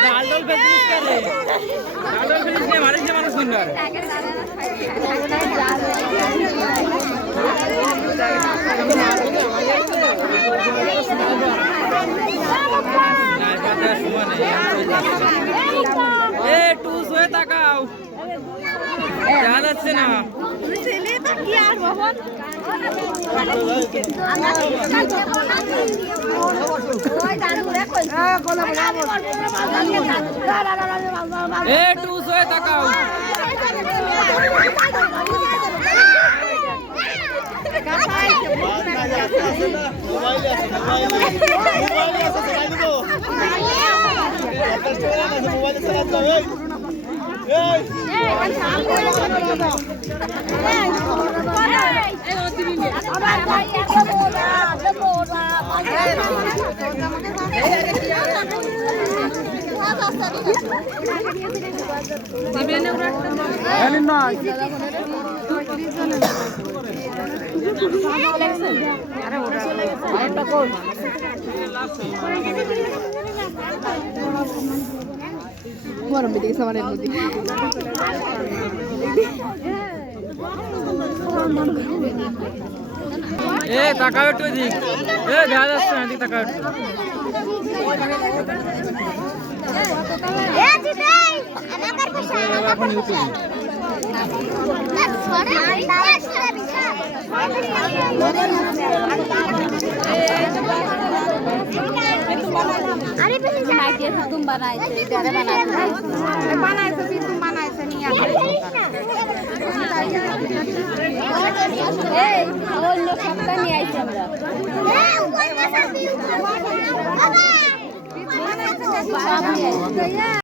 डाल बिजनेस कर रहे डाल बिजनेस ने हमारे से मानो सुंदर ए टू सोए ताकाओ ध्यान আছে না ছেলে তো কি আর বাবা ए टू सोए ताकाओ গরম বেঁধে গেছে আমার মধ্যে এ তাকাও একটু দিক এ দেখা যাচ্ছে না দিক তাকাও একটু এ জিতাই আমার পাশে এখন ইউটিউব अरे तुम बनाए तुम बनाए नहीं आई